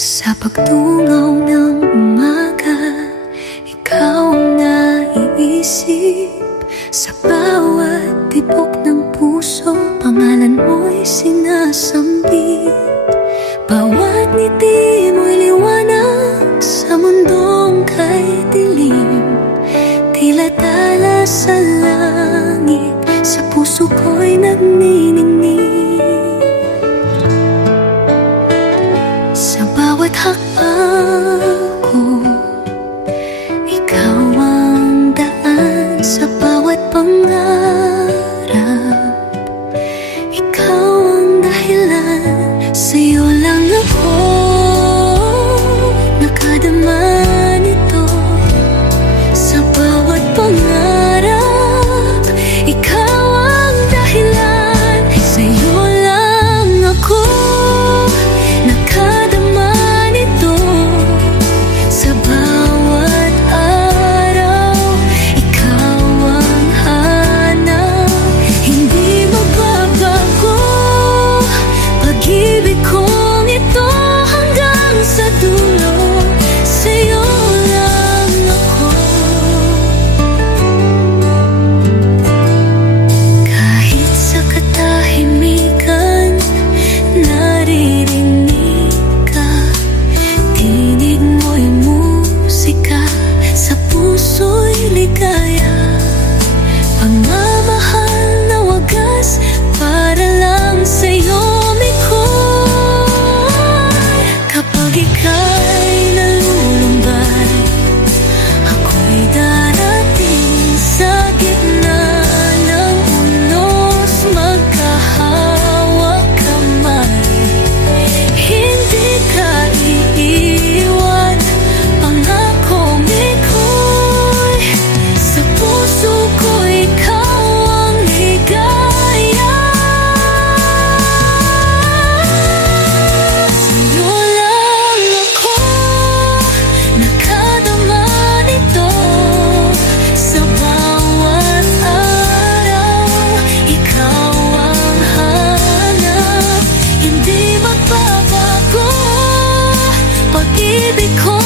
Sa pagtungaw ng umaga, ikaw ang naiisip. Sa bawat tibok ng puso, pangalan mo'y sinasambit. Bawat ngiti mo'y liwanag sa mundong kay dilim. Tila tala sa langit, sa puso ko'y nagniningning. Sa bawat hakbang ko, ikaw ang daan. Sa bawat pangarap, ikaw ang dahilan. Sa'yo lang ako nakadama nito. Sa bawat pangarap, ikaw ang dahilan. Sa'yo lang ako nakadama nito. Sa bawat araw, ikaw ang hanap. Hindi magbabago pag-ibig kong ito hanggang sa dulo. Sa'yo lang ako. Kahit sa katahimikan, naririnig ka. Tinig mo'y musika, sa puso'y ligaya. Pagmamahal na wagas, para lang sa'yo mikoy. Kapag ika'y nalulumbay, ako'y darating sa gitna ng unos. Magkahawak kamay, hindi ka iiwan. Pangakong iko'y sa puso ko, ikaw ang ligaya. Sa'yo lang ako nakadama nito. Sa bawat araw, ikaw ang hanap. Hindi magbabago pag-ibig ko.